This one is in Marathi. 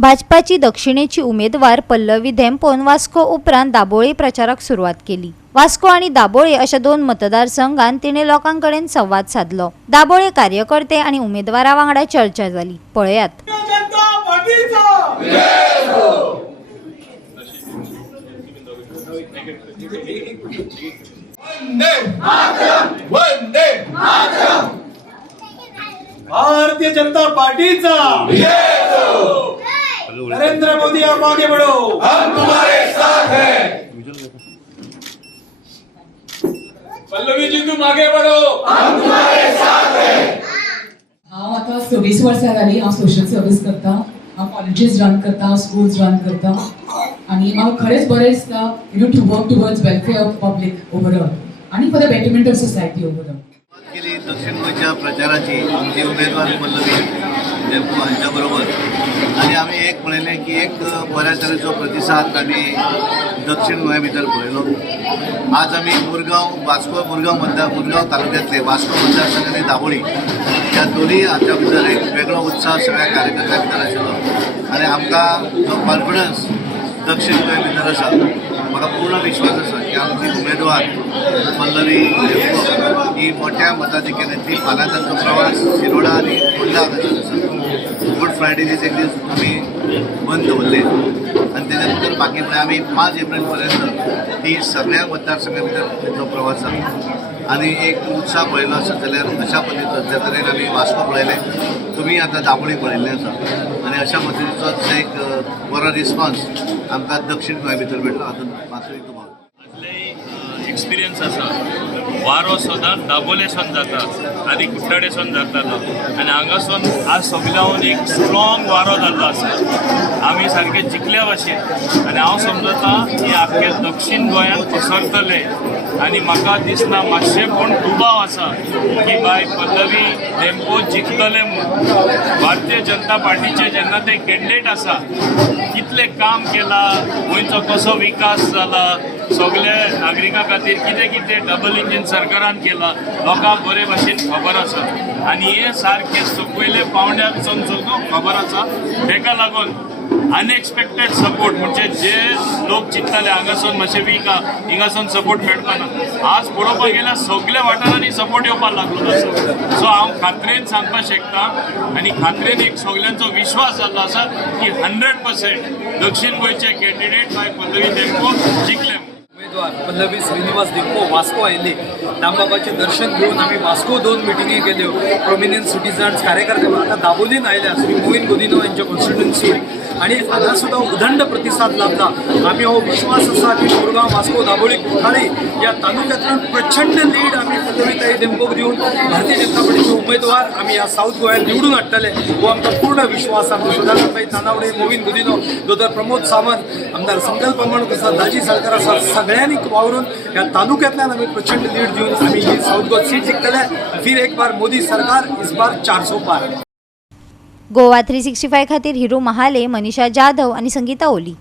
भाजपाची दक्षिणेची उमेदवार पल्लवी धेंपोन वास्को उपरांत दाबोळे प्रचाराक सुरुवात केली। वास्को आणि दाबोळे अशा दोन मतदारसंघांत तिने लोकांकडेन संवाद साधलो। दाबोळे कार्यकर्ते आणि उमेदवारा वांगडा चर्चा झाली। पळयात। भारतीय जनता पार्टीचा नरेंद्र मोदी आप आगे बढ़ो, हम तुम्हारे साथ हैं। पल्लवी जी तुम आगे बढ़ो, हम तुम्हारे साथ हैं। हांव आतां 26 वर्सां जाली हांव सोशल सर्विस करता। हांव कॉलेजीस रन करता, स्कूल्स रन करता आणि म्हाका खरेंच बरें दिसता to work towards welfare of public overall आणि for the betterment of society overall. केली दक्षिण गोंयच्या प्रचाराची आमची उमेदवार पल्लवी धेंपो हांच्या बरोबर आणि आमी एक पळयलें की एक बऱ्या तरेचो प्रतिसाद आमी दक्षिण गोंया भितर पळयलो। आज आमी मुरगांव तालुक्यांतले वास्को मतदारसंघ आनी दाबोळी ह्या दोन्ही हाच्या भितर एक वेगळो उत्साह सगळ्या कार्यकर्त्यां भितर आशिल्लो आणि आमकां जो कॉन्फिडन्स दक्षिण गोंया भितर आसा म्हाका पूर्ण विश्वास आसा की आमची उमेदवार पल्लवी धेंपो ही मोठ्या मताधिक्यान फाल्यां तांचो प्रवास शिरोडा आनी फोंडा हांगासर आसा। गुड फ्रायडे दीस एक दीस आमी बंद दवरले आनी तेच्या नंतर बाकी म्हळ्यार आमी 5 एप्रिल पर्यंत ही सगळ्या मतदारसंघा भितर तेचो प्रवास आसा आनी एक उत्साह पळयलो आसत जाल्यार अशा पद्दतीन तरेन आमी वास्को पळयले, तुमी आतां दाबोळी पळयल्लें आसा आनी अशा पद्दतीचोच एक बरो रिस्पॉन्स आमकां दक्षिण गोंया भितर मेळटलो। हातूंत मातूय तुका एक्सपिरियन्स आसा। वारो सदांच दाबोलेसून जाता आनी कुट्टाडेसून जातालो आनी हांगासून आज सगळ्यान एक स्ट्रॉंग वारो जाल्लो आसा। आमी सारके जिखल्या भाशेन आनी हांव समजता की आख्खे दक्षिण गोंयांत पसरतले आनी म्हाका दिसना मातशें पूण दुबाव आसा की बाय पल्लवी धेंपो जिखतले म्हणून। भारतीय जनता पार्टीचे जेन्ना ते कॅन्डिडेट आसा कितले काम केला, गोंयचो कसो विकास जाला, सगळे नागरिकां खातीर कितें कितें डबल इंजीन सरकारान केला लोकांक बरे भाशेन खबर आसा आनी हे सारके सकयले पावंड्यासून सगळो खबर आसा। तेका लागून अनएक्सपेक्टेड सपोर्ट म्हणजे जे लोक चिंतताले हांगासून मातशें विका हिंगासून सपोर्ट मेळपाना, आज पळोवपाक गेल्यार सगळ्या वाठारांनी सपोर्ट येवपाक लागलो आसा। सो हांव खात्रेन सांगपाक शकता आनी खात्रेन एक सगळ्यांचो विश्वास जाल्लो आसा की 100% दक्षिण गोंयचे कॅन्डिडेट बाय पल्लवी धेंपो जिखले। उमेदवार पल्लवी श्रीनिवास धेंपो वास्को आयिल्ली। दामबाबाचें दर्शन घेवन आमी वास्को 2 मिटिंगी केल्यो। प्रोमिनंट सिटिजन्स कार्यकर्ते आतां दाबोलीन आयल्या श्री मोहीन गोदिनो यांच्या कॉन्स्टिट्युएन्सी आणि हांगा सुद्दां उदंड प्रतिसाद लाभला। आमी हो विश्वास आसा की मुरगांव वास्को दाबोळी कुट्टाळी या तालुक्यांतल्यान प्रचंड लीड आमी पल्लवीताई धेंपोक दिवन भारतीय जनता पार्टीचे उमेदवार आमी ह्या साऊथ गोंयांत निवडून हाडटले हो आमकां पूर्ण विश्वास आसा। सदानंदभाई तानावडे, मोहीन गोदिनो, दोतर प्रमोद सावंत, आमदार संकल्प माणूक आसा, दाजी साळकार आसा, सगळ्यांनी वावरून ह्या तालुक्यांतल्यान आमी प्रचंड लीड दिवन आमी ही साऊथ गोवा सीट जिखतले। फिर एक बार मोदी सरकार, इस बार 400 पार। गोवा 365 खातीर हिरू महाले, मनीषा जाधव आणि संगीता ओली।